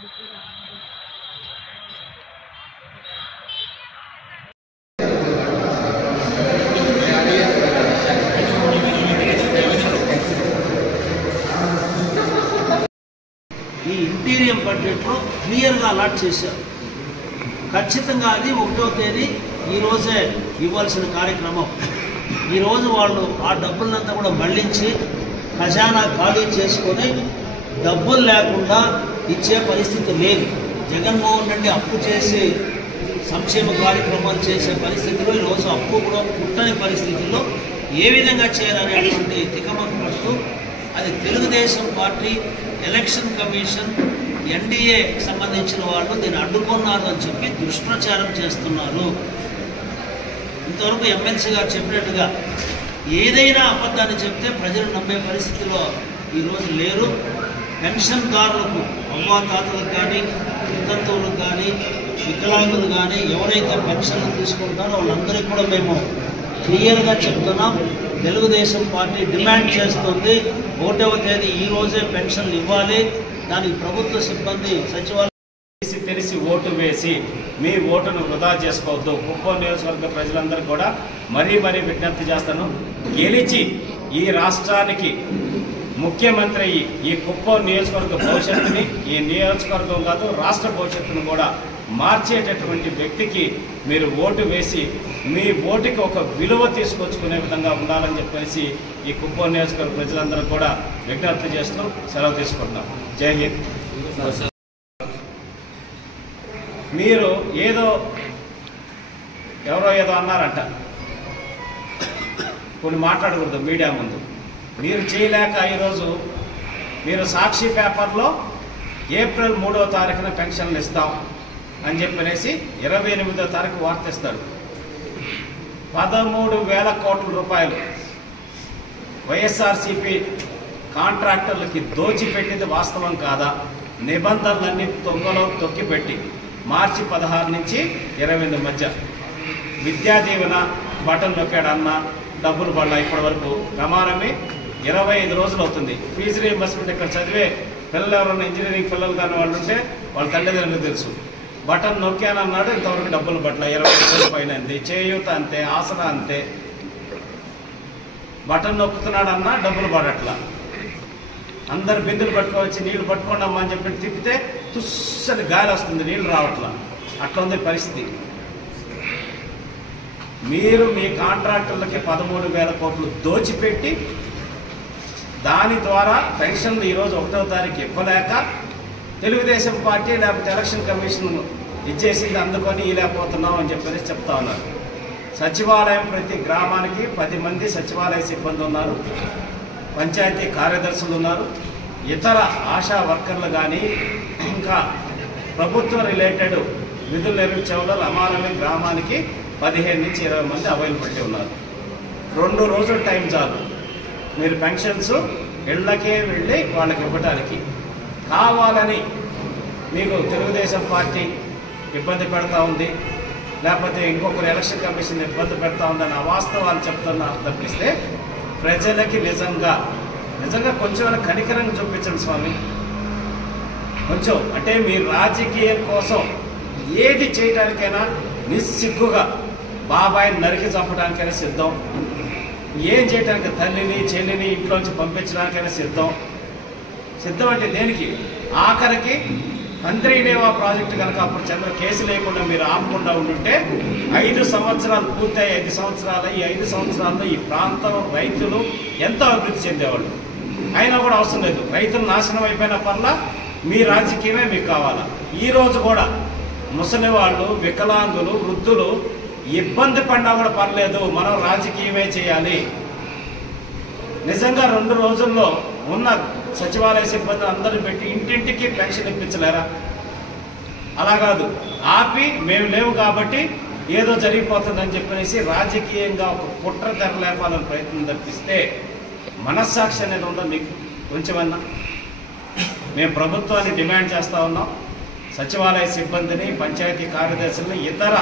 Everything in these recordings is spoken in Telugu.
ఈ ఇంటీరియర్ బడ్జెట్లో క్లియర్గా అలాట్ చేశారు. ఖచ్చితంగా అది 1వ తేదీ ఈరోజే ఇవ్వాల్సిన కార్యక్రమం. ఈరోజు వాళ్ళు ఆ డబ్బులంతా కూడా మళ్లించి ఖజానా ఖాళీ చేసుకొని డబ్బులు లేకుండా ఇచ్చే పరిస్థితి లేదు. జగన్మోహన్ రెడ్డి అప్పు చేసి సంక్షేమ కార్యక్రమాలు చేసే పరిస్థితిలో ఈరోజు అప్పు కూడా పుట్టని పరిస్థితుల్లో ఏ విధంగా చేయాలనేటువంటి తికమక పడుతూ అది Telugu Desam party, election commission, NDA సంబంధించిన వాళ్ళు దీన్ని అడ్డుకున్నారు అని చెప్పి దుష్ప్రచారం చేస్తున్నారు. ఇంతవరకు ఎమ్మెల్సీ గారు చెప్పినట్టుగా ఏదైనా అబద్ధాన్ని చెప్తే ప్రజలు నమ్మే పరిస్థితిలో ఈరోజు లేరు. పెన్షన్దారులకు, అవ్వాతాతలకు కానీ, వితంతువులకు కానీ, వికలాంగులు కానీ ఎవరైతే పెన్షన్లు తీసుకుంటారో వాళ్ళందరికీ కూడా మేము క్లియర్గా చెప్తున్నాం. తెలుగుదేశం పార్టీ డిమాండ్ చేస్తుంది 1వ తేదీ ఈరోజే పెన్షన్లు ఇవ్వాలి. దానికి ప్రభుత్వ సిబ్బంది సచివాలయం తెలిసి ఓటు వేసి మీ ఓటును వృధా చేసుకోవద్దు. కుప్పం నియోజకవర్గ ప్రజలందరూ కూడా మరీ విజ్ఞప్తి చేస్తాను. గెలిచి ఈ రాష్ట్రానికి ముఖ్యమంత్రి ఈ కుప్పం నియోజకవర్గ భవిష్యత్తుని, ఈ నియోజకవర్గం కాదు రాష్ట్ర భవిష్యత్తును కూడా మార్చేటటువంటి వ్యక్తికి మీరు ఓటు వేసి మీ ఓటుకి ఒక విలువ తీసుకొచ్చుకునే విధంగా ఉండాలని చెప్పేసి ఈ కుప్పం నియోజకవర్గ ప్రజలందరూ కూడా విజ్ఞప్తి చేస్తూ సెలవు తీసుకుంటాం. జై హింద్. మీరు ఎవరో ఏదో అన్నారంట, కొన్ని మాట్లాడకూడదు మీడియా ముందు. మీరు చేయలేక ఈరోజు మీరు సాక్షి పేపర్లో ఏప్రిల్ 3వ తారీఖున పెన్షన్లు ఇస్తాం అని చెప్పనేసి 28వ తారీఖు వార్త ఇస్తాడు. 13,000 కోట్ల రూపాయలు వైఎస్ఆర్సీపీ కాంట్రాక్టర్లకి దోచిపెట్టింది వాస్తవం కాదా? నిబంధనలన్నీ తొంగలో తొక్కిపెట్టి మార్చి 16 నుంచి 28 మధ్య విద్యా దీవెన బటన్ నొక్కాడన్న డబ్బులు పడ్డా ఇప్పటి వరకు ప్రమాణమే 25 రోజులు అవుతుంది. ఫీజు రీయింబర్స్మెంట్ ఇక్కడ చదివే పిల్లలు ఎవరైనా ఇంజనీరింగ్ పిల్లలు కానీ వాళ్ళు ఉంటే వాళ్ళ తల్లిదండ్రులకు తెలుసు. బటన్ నొక్కానన్నాడు, ఇంతవరకు డబ్బులు పట్ల 20 రోజుల పైన అంతే. చేయూత అంతే, ఆసరా అంతే. బటన్ నొక్కుతున్నాడన్నా డబ్బులు పడట్లా. అందరు బిందులు పట్టుకోవచ్చి నీళ్లు పట్టుకోండి అమ్మా అని చెప్పి తిప్పితే తుస్సని గాలి వస్తుంది, నీళ్లు రావట్లా. అట్లా ఉంది పరిస్థితి. మీరు మీ కాంట్రాక్టర్లకి 13,000 కోట్లు దోచిపెట్టి దాని ద్వారా పెన్షన్లు ఈరోజు 1వ తారీఖు ఇవ్వలేక తెలుగుదేశం పార్టీ లేకపోతే ఎలక్షన్ కమిషన్ ఇచ్చేసింది అందుకొని ఇలేకపోతున్నాం అని చెప్పేసి చెప్తా ఉన్నారు. సచివాలయం ప్రతి గ్రామానికి 10 మంది సచివాలయ సిబ్బంది ఉన్నారు, పంచాయతీ కార్యదర్శులు ఉన్నారు, ఇతర ఆశా వర్కర్లు కానీ ఇంకా ప్రభుత్వ రిలేటెడ్ విధులు నిర్వహించే వాళ్ళు అమానమే గ్రామానికి 15 నుంచి 20 మంది అవైలబిలిటీ ఉన్నారు. 2 రోజులు టైం చాలు మీరు పెన్షన్స్ ఇళ్లకే వెళ్ళి వాళ్ళకి ఇవ్వడానికి. కావాలని మీకు తెలుగుదేశం పార్టీ ఇబ్బంది పెడతా ఉంది, లేకపోతే ఇంకొకరు ఎలక్షన్ కమిషన్ ఇబ్బంది పెడతా ఉందని అవాస్తవాలు చెప్తున్నారు తప్పిస్తే ప్రజలకి నిజంగా కొంచెం కనికరంగా చూపించండి స్వామి. కొంచెం అంటే మీ రాజకీయం కోసం ఏది చేయడానికైనా నిస్సిగ్గుగా బాబాయిని నరికి చంపడానికైనా సిద్ధం, ఏం చేయడానికి తల్లిని చెల్లిని ఇంట్లోంచి పంపించడానికైనా సిద్ధం అంటే దేనికి? ఆఖరికి తండ్రినేవా ప్రాజెక్టు కనుక అప్పుడు కేసు లేకుండా మీరు ఆపకుండా ఉండుంటే 5 సంవత్సరాలు పూర్తయి 5 సంవత్సరాలు ఈ 5 సంవత్సరాల్లో ఈ ప్రాంతం రైతులు ఎంతో అభివృద్ధి చెందేవాళ్ళు. అయినా కూడా అవసరం లేదు. రైతులు నాశనం అయిపోయిన పట్ల మీ రాజకీయమే మీకు కావాలా? ఈరోజు కూడా ముసలి వాళ్ళు, వికలాంగులు, వృద్ధులు ఇబ్బంది పడినా కూడా పర్లేదు, మనం రాజకీయమే చేయాలి. నిజంగా 2 రోజుల్లో ఉన్న సచివాలయ సిబ్బంది అందరిని పెట్టి ఇంటింటికి పెన్షన్ ఇప్పించలేరా? అలా కాదు, ఆపి మేము లేవు కాబట్టి ఏదో జరిగిపోతుందని చెప్పనేసి రాజకీయంగా ఒక కుట్ర తెరలేపాలని ప్రయత్నం తప్పిస్తే మనస్సాక్షి అనేది ఉందా మీకు కొంచెమన్నా? మేము ప్రభుత్వాన్ని డిమాండ్ చేస్తూ ఉన్నాం. సచివాలయ సిబ్బందిని, పంచాయతీ కార్యదర్శులని, ఇతర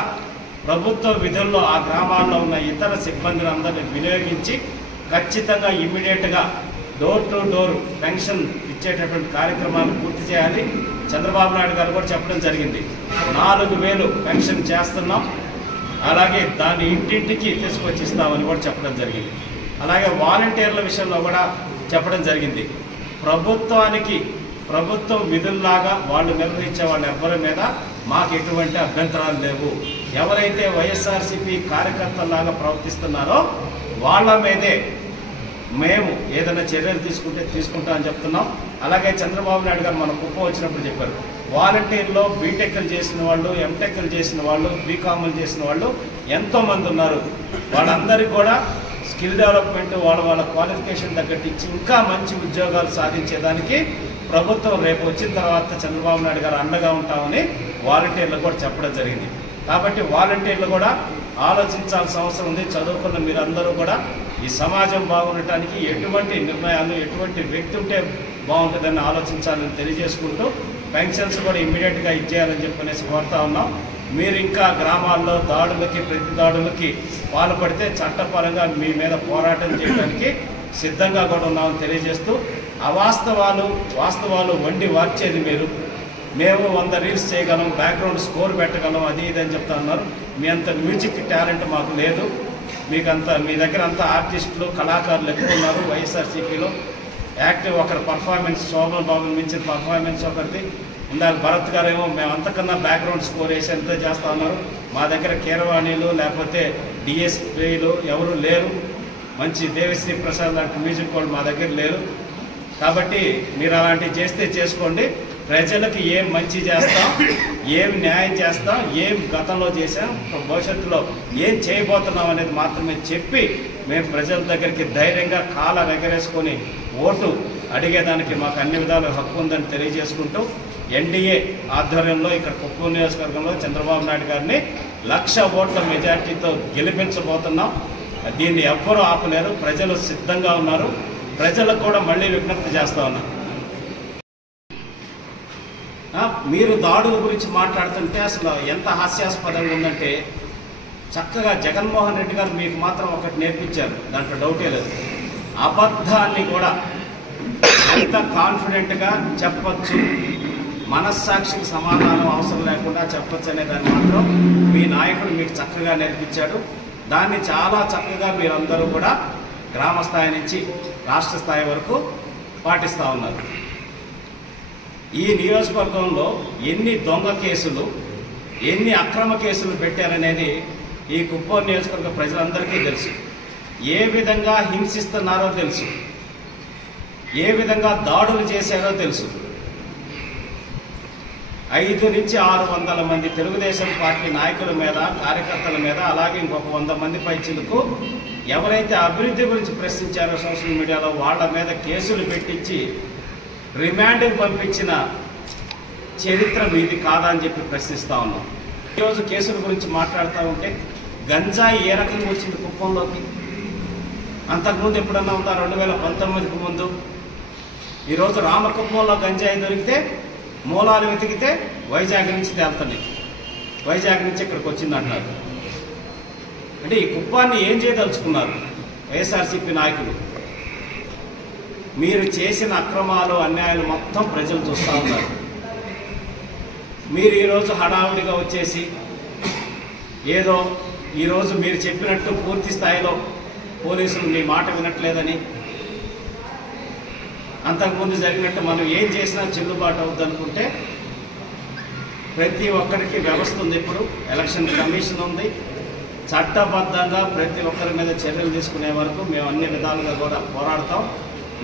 ప్రభుత్వ విధుల్లో ఆ గ్రామాల్లో ఉన్న ఇతర సిబ్బందిని అందరినీ వినియోగించి ఖచ్చితంగా ఇమ్మీడియట్గా డోర్ టు డోర్ పెన్షన్ ఇచ్చేటటువంటి కార్యక్రమాన్ని పూర్తి చేయాలి. చంద్రబాబు నాయుడు గారు కూడా చెప్పడం జరిగింది. 4,000 పెన్షన్ చేస్తున్నాం, అలాగే దాన్ని ఇంటింటికి తీసుకొచ్చి ఇస్తామని కూడా చెప్పడం జరిగింది. అలాగే వాలంటీర్ల విషయంలో కూడా చెప్పడం జరిగింది. ప్రభుత్వం విధుల్లాగా వాళ్ళు నిర్వహించే వాళ్ళ ఎవరి మీద మాకు ఎటువంటి అభ్యంతరాలు లేవు. ఎవరైతే వైఎస్ఆర్సీపీ కార్యకర్తల్లాగా ప్రవర్తిస్తున్నారో వాళ్ళ మీదే మేము ఏదైనా చర్యలు తీసుకుంటామని చెప్తున్నాం. అలాగే చంద్రబాబు నాయుడు గారు మన కుప్పం వచ్చినప్పుడు చెప్పారు, వాలంటీర్లో బీటెక్లు చేసిన వాళ్ళు, ఎంటెక్లు చేసిన వాళ్ళు, బీకామ్లు చేసిన వాళ్ళు ఎంతోమంది ఉన్నారు. వాళ్ళందరికీ కూడా స్కిల్ డెవలప్మెంట్ వాళ్ళ క్వాలిఫికేషన్ తగ్గట్టు ఇచ్చి ఇంకా మంచి ఉద్యోగాలు సాధించేదానికి ప్రభుత్వం రేపు వచ్చిన తర్వాత చంద్రబాబు నాయుడు గారు అండగా ఉంటామని వాలంటీర్లు కూడా చెప్పడం జరిగింది. కాబట్టి వాలంటీర్లు కూడా ఆలోచించాల్సిన అవసరం ఉంది. చదువుకున్న మీరందరూ కూడా ఈ సమాజం బాగుండటానికి ఎటువంటి నిర్ణయాలు, ఎటువంటి వ్యక్తి ఉంటే బాగుంటుందని ఆలోచించాలని తెలియజేసుకుంటూ పెన్షన్స్ కూడా ఇమ్మీడియట్గా ఇచ్చేయాలని చెప్పనేసి కోరుతా ఉన్నాం. మీరు ఇంకా గ్రామాల్లో ప్రతి దాడులకి పాల్పడితే చట్టపరంగా మీ మీద పోరాటం చేయడానికి సిద్ధంగా కూడా ఉన్నామని తెలియజేస్తూ, వాస్తవాలు వండి వార్చేది మేము 100 రీల్స్ చేయగలం, బ్యాక్గ్రౌండ్ స్కోర్ పెట్టగలం, అది ఇది అని చెప్తా ఉన్నారు. మీ అంత మ్యూజిక్ టాలెంట్ మాకు లేదు. మీ దగ్గర అంతా ఆర్టిస్టులు, కళాకారులు ఎక్కువ ఉన్నారు. వైఎస్ఆర్సీపీలో యాక్టివ్ ఒకరి పర్ఫార్మెన్స్, శోభన్ బాబు మించిన పర్ఫార్మెన్స్ ఒకరిది. ఇందాక భరత్ గారు ఏమో మేము అంతకన్నా బ్యాక్గ్రౌండ్ స్కోర్ వేసి ఎంత చేస్తూ ఉన్నారు. మా దగ్గర కీరవాణిలు లేకపోతే డిఎస్పీలు ఎవరు లేరు. మంచి దేవిశ్రీ ప్రసాద్ లాంటి మ్యూజిక్ వాళ్ళు మా దగ్గర లేరు. కాబట్టి మీరు అలాంటివి చేస్తే చేసుకోండి. ప్రజలకు ఏం మంచి చేస్తాం, ఏం న్యాయం చేస్తాం, ఏం గతంలో చేసాం, భవిష్యత్తులో ఏం చేయబోతున్నాం అనేది మాత్రమే చెప్పి మేము ప్రజల దగ్గరికి ధైర్యంగా కాళ్ళ ఎగరేసుకొని ఓటు అడిగేదానికి మాకు అన్ని విధాలు హక్కు ఉందని తెలియజేసుకుంటూ, ఎన్డీఏ ఆధ్వర్యంలో ఇక్కడ కుప్పం నియోజకవర్గంలో చంద్రబాబు నాయుడు గారిని 1,00,000 ఓట్ల మెజార్టీతో గెలిపించబోతున్నాం. దీన్ని ఎవ్వరూ ఆపలేరు. ప్రజలు సిద్ధంగా ఉన్నారు. ప్రజలకు కూడా మళ్ళీ విజ్ఞప్తి చేస్తూ ఉన్నారు. మీరు దాడుల గురించి మాట్లాడుతుంటే అసలు ఎంత హాస్యాస్పదంగా ఉందంటే, చక్కగా జగన్మోహన్ రెడ్డి గారు మీకు మాత్రం ఒకటి నేర్పించారు, దాంట్లో డౌటే లేదు. అబద్ధాన్ని కూడా ఎంత కాన్ఫిడెంట్గా చెప్పచ్చు, మనస్సాక్షికి సమాధానం అవసరం లేకుండా చెప్పచ్చు అనే దాన్ని మాత్రం మీ నాయకుడు మీకు చక్కగా నేర్పించాడు. దాన్ని చాలా చక్కగా మీరందరూ కూడా గ్రామ స్థాయి నుంచి రాష్ట్ర స్థాయి వరకు పాటిస్తూ ఉన్నారు. ఈ నియోజకవర్గంలో ఎన్ని దొంగ కేసులు, ఎన్ని అక్రమ కేసులు పెట్టారనేది ఈ కుప్పం నియోజకవర్గ ప్రజలందరికీ తెలుసు. ఏ విధంగా హింసిస్తున్నారో తెలుసు, ఏ విధంగా దాడులు చేశారో తెలుసు. 500 నుంచి 600 మంది తెలుగుదేశం పార్టీ నాయకుల మీద, కార్యకర్తల మీద, అలాగే ఇంకొక 100 మంది పైచిలకు ఎవరైతే అభివృద్ధి గురించి ప్రశ్నించారో సోషల్ మీడియాలో వాళ్ళ మీద కేసులు పెట్టించి రిమాండ్కి పంపించిన చరిత్ర మీది కాదా అని చెప్పి ప్రశ్నిస్తూ ఉన్నాం. ఈరోజు కేసుల గురించి మాట్లాడుతూ ఉంటే గంజాయి ఏ రకంగా వచ్చింది కుప్పంలోకి? అంతకుముందు ఎప్పుడన్నా ఉందా? 2019కు ముందు. ఈరోజు రామకుప్పంలో గంజాయి దొరికితే మూలాలు వెతికితే వైజాగ్ నుంచి తేలుతున్నాయి, వైజాగ్ నుంచి ఇక్కడికి వచ్చింది అంటున్నారు. అంటే ఈ కుప్పాన్ని ఏం చేయదలుచుకున్నారు వైఎస్ఆర్సీపీ నాయకులు? మీరు చేసిన అక్రమాలు, అన్యాయాలు మొత్తం ప్రజలు చూస్తూ ఉన్నారు. మీరు ఈరోజు హడావుడిగా వచ్చేసి ఏదో ఈరోజు మీరు చెప్పినట్టు పూర్తి స్థాయిలో పోలీసులు మీ మాట వినట్లేదని, అంతకుముందు జరిగినట్టు మనం ఏం చేసినా చెల్లుబాటు అవుద్ది అనుకుంటే, ప్రతి ఒక్కరికి వ్యవస్థ ఉంది. ఇప్పుడు ఎలక్షన్ కమిషన్ ఉంది. చట్టబద్ధంగా ప్రతి ఒక్కరి మీద చర్యలు తీసుకునే వరకు మేము అన్ని విధాలుగా కూడా పోరాడతాం.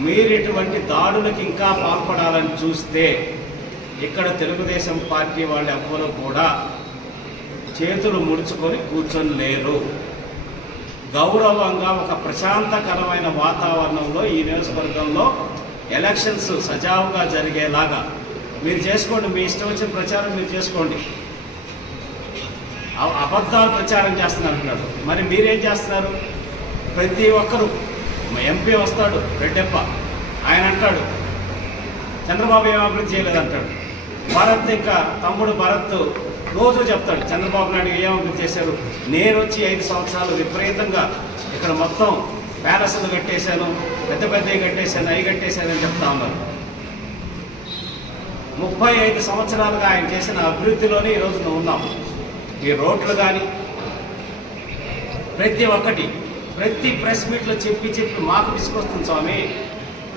మీరు ఇటువంటి దాడులకు ఇంకా పాల్పడాలని చూస్తే ఇక్కడ తెలుగుదేశం పార్టీ వాళ్ళు ఎవ్వరూ కూడా చేతులు ముడుచుకొని కూర్చొని లేరు. గౌరవంగా ఒక ప్రశాంతకరమైన వాతావరణంలో ఈ నియోజకవర్గంలో ఎలక్షన్స్ సజావుగా జరిగేలాగా మీరు చేసుకోండి. మీ ఇష్టం వచ్చిన ప్రచారం మీరు చేసుకోండి. అబద్ధాలు ప్రచారం చేస్తున్నారు. మరి మీరేం చేస్తున్నారు? ప్రతి ఒక్కరూ ఎంపీ వస్తాడు రెడ్డెప్ప, ఆయన అంటాడు చంద్రబాబు ఏం అభివృద్ధి చేయలేదంటాడు. భరత్ ఇంకా తమ్ముడు భరత్ రోజు చెప్తాడు చంద్రబాబు నాయుడు ఏం అభివృద్ధి చేశారు. నేను వచ్చి 5 సంవత్సరాలు విపరీతంగా ఇక్కడ మొత్తం ప్యాలెస్లు కట్టేశాను, పెద్దవి కట్టేశాను, అవి కట్టేశాను అని చెప్తా ఉన్నారు. 35 సంవత్సరాలుగా ఆయన చేసిన అభివృద్ధిలోనే ఈరోజు నువ్వు ఉన్నావు. ఈ రోడ్లు కానీ ప్రతి ఒక్కటి ప్రతి ప్రెస్ మీట్లో చెప్పి మాకు తీసుకొస్తుంది స్వామి.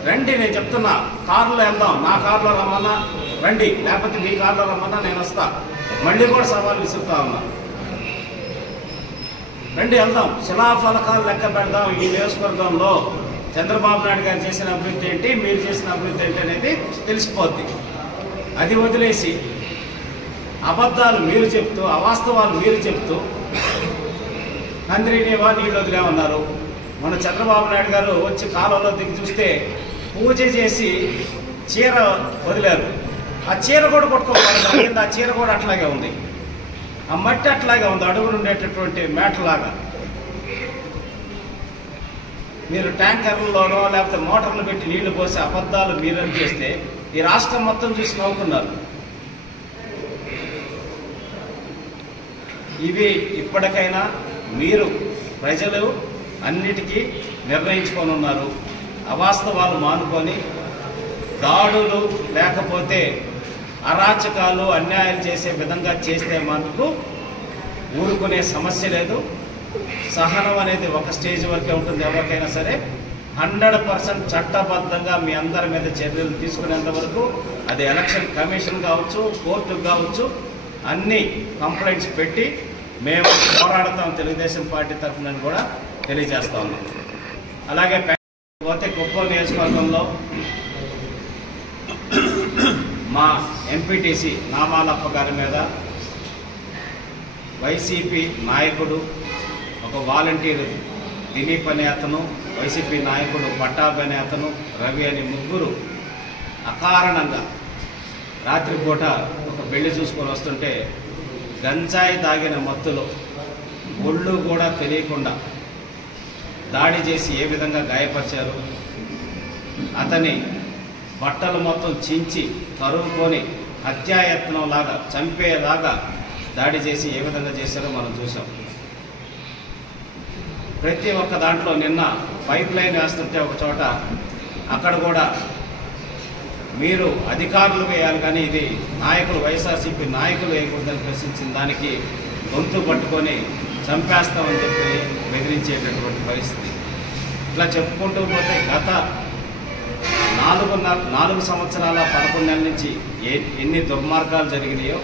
రండి, నేను చెప్తున్నా, కారులో వెళ్దాం, నా కారులో రమ్మన్నా రండి, లేకపోతే మీ కారులో రమ్మన్నా నేను వస్తా. మళ్ళీ కూడా సవాల్ విసురుతా ఉన్నా. రండి వెళ్దాం, శిలాఫలకాలు లెక్క పెడదాం. ఈ నియోజకవర్గంలో చంద్రబాబు నాయుడు గారు చేసిన అభివృద్ధి ఏంటి, మీరు చేసిన అభివృద్ధి ఏంటి అనేది తెలిసిపోద్ది. అది వదిలేసి అబద్ధాలు మీరు చెప్తూ, అవాస్తవాలు మీరు చెప్తూ నందినివా నీళ్ళు వదిలేమన్నారు. మన చంద్రబాబు నాయుడు గారు వచ్చి కాలంలో దిగి చూస్తే పూజ చేసి చీర వదిలారు. ఆ చీర కూడా కొట్టుకోవాలి, ఆ చీర కూడా అట్లాగే ఉంది, ఆ మట్టి అట్లాగే ఉంది, అడుగులు ఉండేటటువంటి మేటలాగా. మీరు ట్యాంకర్లలోనో లేకపోతే మోటార్లు పెట్టి నీళ్లు పోసి అబద్ధాలు మీరు చేస్తే ఈ రాష్ట్రం మొత్తం చూసి నవ్వుకున్నారు. ఇవి ఇప్పటికైనా మీరు ప్రజలు అన్నిటికీ నిర్ణయించుకొని ఉన్నారు. అవాస్తవాలు మానుకొని దాడులు లేకపోతే అరాచకాలు అన్యాయం చేసే విధంగా చేస్తే మటుకు ఊరుకునే సమస్య లేదు. సహనం అనేది ఒక స్టేజ్ వరకే ఉంటుంది. ఎవరికైనా సరే 100% చట్టబద్ధంగా మీ అందరి మీద చర్యలు తీసుకునేంత వరకు, అది ఎలక్షన్ కమిషన్ కావచ్చు, కోర్టుకు కావచ్చు, అన్ని కంప్లైంట్స్ పెట్టి మేము పోరాడతాం తెలుగుదేశం పార్టీ తరఫున కూడా తెలియజేస్తా ఉన్నాం. అలాగే పోతే కుప్పం నియోజకవర్గంలో మా ఎంపీటీసీ నామాలప్ప గారి మీద వైసీపీ నాయకుడు, ఒక వాలంటీర్ దిలీప్ అనే అతను, వైసీపీ నాయకుడు పట్టాభి అనే అతను, రవి అని ముగ్గురు అకారణంగా రాత్రిపూట ఒక పెళ్లి చూసుకొని వస్తుంటే గంజాయి తాగిన మత్తులో ఒళ్ళు కూడా తెలియకుండా దాడి చేసి ఏ విధంగా గాయపరిచారు, అతని బట్టలు మొత్తం చించి తరుముకొని హత్యాయత్నంలాగా చంపేలాగా దాడి చేసి ఏ విధంగా చేశారో మనం చూసాం. ప్రతి ఒక్క దాంట్లో నిన్న పైప్ లైన్ వేస్తుంటే ఒక చోట అక్కడ కూడా మీరు అధికారులు వేయాలి కానీ ఇది నాయకులు, వైఎస్ఆర్సీపీ నాయకులు వేయకూడదని ప్రశ్నించిన దానికి గొంతు పట్టుకొని చంపేస్తామని చెప్పి బెదిరించేటటువంటి పరిస్థితి. ఇట్లా చెప్పుకుంటూ పోతే గత 4 సంవత్సరాల 11 నెలల నుంచి ఎన్ని దుర్మార్గాలు జరిగినాయో,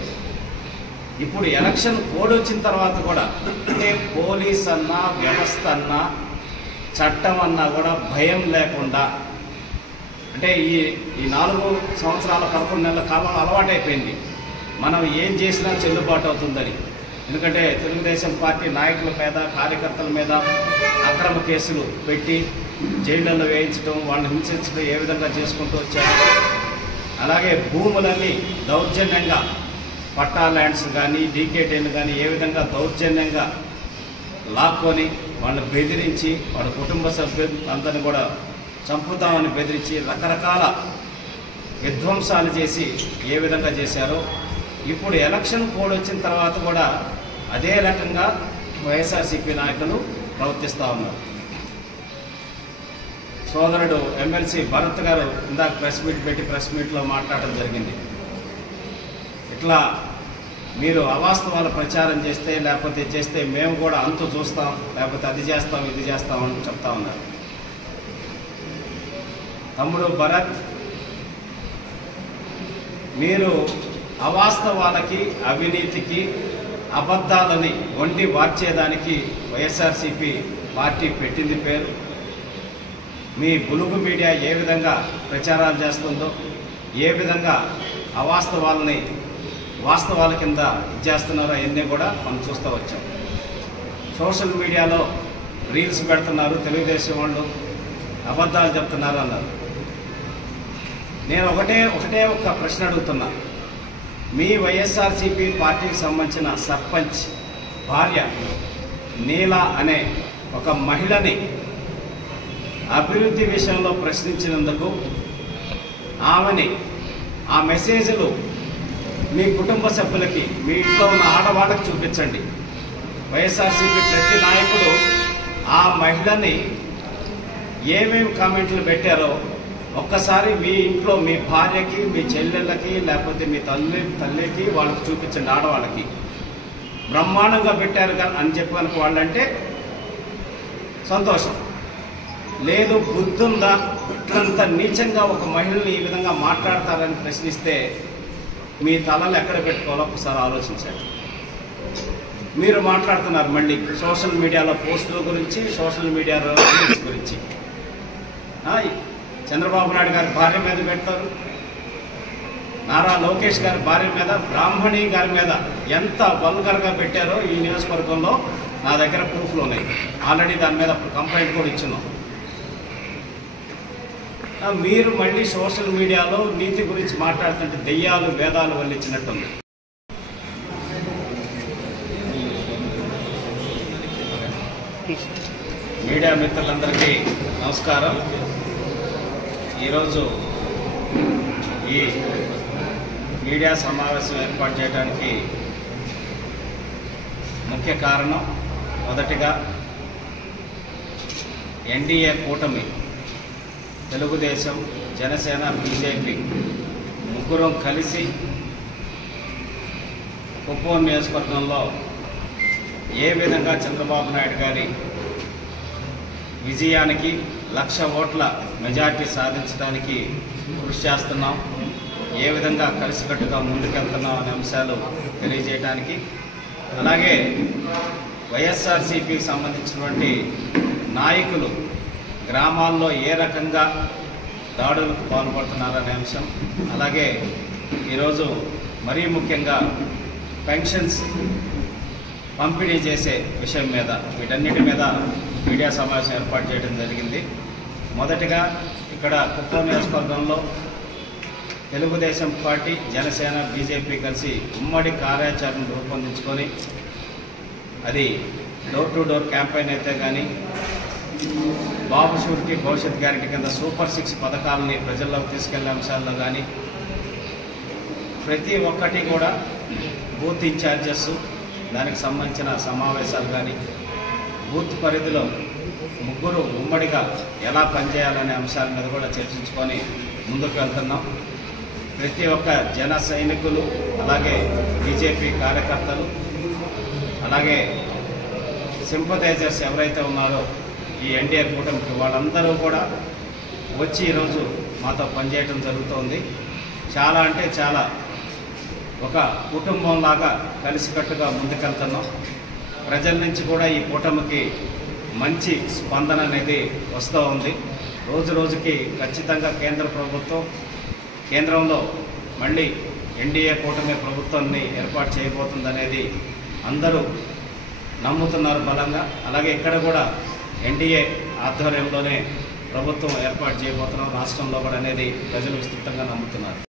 ఇప్పుడు ఎలక్షన్ కోడ్ వచ్చిన తర్వాత కూడా అంటే పోలీస్ అన్నా, వ్యవస్థ అన్నా, చట్టం అన్నా కూడా భయం లేకుండా, అంటే ఈ 4 సంవత్సరాల 11 నెలల కాలం అలవాటైపోయింది. మనం ఏం చేసినా చెల్లుబాటు అవుతుందని. ఎందుకంటే తెలుగుదేశం పార్టీ నాయకుల మీద, కార్యకర్తల మీద అక్రమ కేసులు పెట్టి జైళ్లలో వేయించడం, వాళ్ళని హింసించడం ఏ విధంగా చేసుకుంటూ వచ్చారు. అలాగే భూములన్నీ దౌర్జన్యంగా, పట్టా ల్యాండ్స్ కానీ, డీకేటీలు కానీ ఏ విధంగా దౌర్జన్యంగా లాక్కొని వాళ్ళని బెదిరించి, వాళ్ళ కుటుంబ సభ్యులందరినీ కూడా చంపుతామని బెదిరించి రకరకాల విధ్వంసాలు చేసి ఏ విధంగా చేశారో, ఇప్పుడు ఎలక్షన్ కోడ్ వచ్చిన తర్వాత కూడా అదే రకంగా వైఎస్ఆర్సీపీ నాయకులు ప్రవర్తిస్తూ ఉన్నారు. సోదరుడు ఎమ్మెల్సీ భరత్ గారు ఇందాక ప్రెస్ మీట్లో మాట్లాడడం జరిగింది. ఇట్లా మీరు అవాస్తవాల ప్రచారం చేస్తే, లేకపోతే చేస్తే మేము కూడా అంతు చూస్తాం, లేకపోతే అది చేస్తాం, ఇది చేస్తామని చెప్తా ఉన్నారు. తమ్ముడు భరత్, మీరు అవాస్తవాలకి, అవినీతికి, అబద్ధాలని వండి వార్చేదానికి వైఎస్ఆర్సీపీ పార్టీ పెట్టింది పేరు. మీ బులుగు మీడియా ఏ విధంగా ప్రచారాలు చేస్తుందో, ఏ విధంగా అవాస్తవాలని వాస్తవాల కింద ఇచ్చేస్తున్నారో అవన్నీ కూడా మనం చూస్తూ వచ్చాం. సోషల్ మీడియాలో రీల్స్ పెడుతున్నారు, తెలుగుదేశం వాళ్ళు అబద్ధాలు చెప్తున్నారు అన్నారు. నేను ఒకటే ఒక ప్రశ్న అడుగుతున్నా. మీ వైఎస్ఆర్సీపీ పార్టీకి సంబంధించిన సర్పంచ్ భార్య నీల అనే ఒక మహిళని అభివృద్ధి విషయంలో ప్రశ్నించినందుకు ఆమెని, ఆ మెసేజ్లు మీ కుటుంబ సభ్యులకి, మీ ఇంట్లో ఉన్న ఆడవాళ్ళకి చూపించండి. వైఎస్ఆర్సీపీ ప్రతి నాయకుడు ఆ మహిళని ఏమేమి కామెంట్లు పెట్టారో ఒక్కసారి మీ ఇంట్లో మీ భార్యకి, మీ చెల్లెళ్ళకి, లేకపోతే మీ తల్లికి వాళ్ళకి చూపించండి. ఆడవాళ్ళకి బ్రహ్మాండంగా పెట్టారు అని చెప్పి కనుక వాళ్ళంటే సంతోషం. లేదు బుద్ధుందా, ఇట్లంత నీచంగా ఒక మహిళని ఈ విధంగా మాట్లాడతారని ప్రశ్నిస్తే మీ తలలు ఎక్కడ పెట్టుకోవాలో ఒకసారి ఆలోచించండి. మీరు మాట్లాడుతున్నారు మళ్ళీ సోషల్ మీడియాలో పోస్టుల గురించి, సోషల్ మీడియా గురించి. చంద్రబాబు నాయుడు గారి భార్య మీద పెడతారు, నారా లోకేష్ గారి భార్య మీద, బ్రాహ్మణి గారి మీద ఎంత వల్గర్గా పెట్టారో ఈ నియోజకవర్గంలో నా దగ్గర ప్రూఫ్లు ఉన్నాయి. ఆల్రెడీ దాని మీద కంప్లైంట్ కూడా ఇచ్చున్నాం. మీరు మళ్ళీ సోషల్ మీడియాలో నీతి గురించి మాట్లాడుతుంటే దెయ్యాలు వేదాలు వల్లించినట్టుంది. మీడియా మిత్రులందరికీ నమస్కారం. ఈరోజు ఈ మీడియా సమావేశం ఏర్పాటు చేయడానికి ముఖ్య కారణం, మొదటిగా ఎన్డీఏ కూటమి తెలుగుదేశం, జనసేన, బీజేపీ ముగ్గురం కలిసి కుప్పం నియోజకవర్గంలో ఏ విధంగా చంద్రబాబు నాయుడు గారి విజయానికి 1,00,000 ఓట్ల మెజార్టీ సాధించడానికి కృషి చేస్తున్నాం, ఏ విధంగా కలిసికట్టుగా ముందుకెళ్తున్నాం అనే అంశాలు తెలియజేయడానికి, అలాగే వైఎస్ఆర్సీపీకి సంబంధించినటువంటి నాయకులు గ్రామాల్లో ఏ రకంగా దాడులకు పాల్పడుతున్నారనే అంశం, అలాగే ఈరోజు మరీ ముఖ్యంగా పెన్షన్స్ పంపిణీ చేసే విషయం మీద, వీటన్నిటి మీద మీడియా సమావేశం ఏర్పాటు చేయడం జరిగింది. మొదటిగా ఇక్కడ కుప్పం నియోజకవర్గంలో తెలుగుదేశం పార్టీ, జనసేన, బీజేపీ కలిసి ఉమ్మడి కార్యాచరణ రూపొందించుకొని, అది డోర్ టు డోర్ క్యాంపెయిన్ అయితే కానీ, బాబు షూరిటీ భవిష్యత్ గ్యారెంటీ కింద సూపర్ 6 పథకాలని ప్రజల్లోకి తీసుకెళ్లే అంశాల్లో కానీ, ప్రతి ఒక్కటి కూడా బూత్ ఇన్ఛార్జెస్ దానికి సంబంధించిన సమావేశాలు కానీ, బూత్ పరిధిలో ముగ్గురు ఉమ్మడిగా ఎలా పనిచేయాలనే అంశాల మీద కూడా చర్చించుకొని ముందుకు వెళ్తున్నాం. ప్రతి ఒక్క జన సైనికులు, అలాగే బీజేపీ కార్యకర్తలు, అలాగే సింపథైజర్స్ ఎవరైతే ఉన్నారో ఈ ఎన్డీఏ కూటమికి, వాళ్ళందరూ కూడా వచ్చి ఈరోజు మాతో పనిచేయడం జరుగుతోంది. చాలా అంటే చాలా ఒక కుటుంబంలాగా కలిసికట్టుగా ముందుకెళ్తున్నాం. ప్రజల నుంచి కూడా ఈ కూటమికి మంచి స్పందన అనేది వస్తూ ఉంది. రోజు రోజుకి ఖచ్చితంగా కేంద్ర ప్రభుత్వం, కేంద్రంలో మళ్ళీ ఎన్డీఏ కూటమి ప్రభుత్వాన్ని ఏర్పాటు చేయబోతుందనేది అందరూ నమ్ముతున్నారు బలంగా. అలాగే ఇక్కడ కూడా ఎన్డీఏ ఆధ్వర్యంలోనే ప్రభుత్వం ఏర్పాటు చేయబోతున్నాం రాష్ట్రంలో కూడా అనేది ప్రజలు విస్తృతంగా నమ్ముతున్నారు.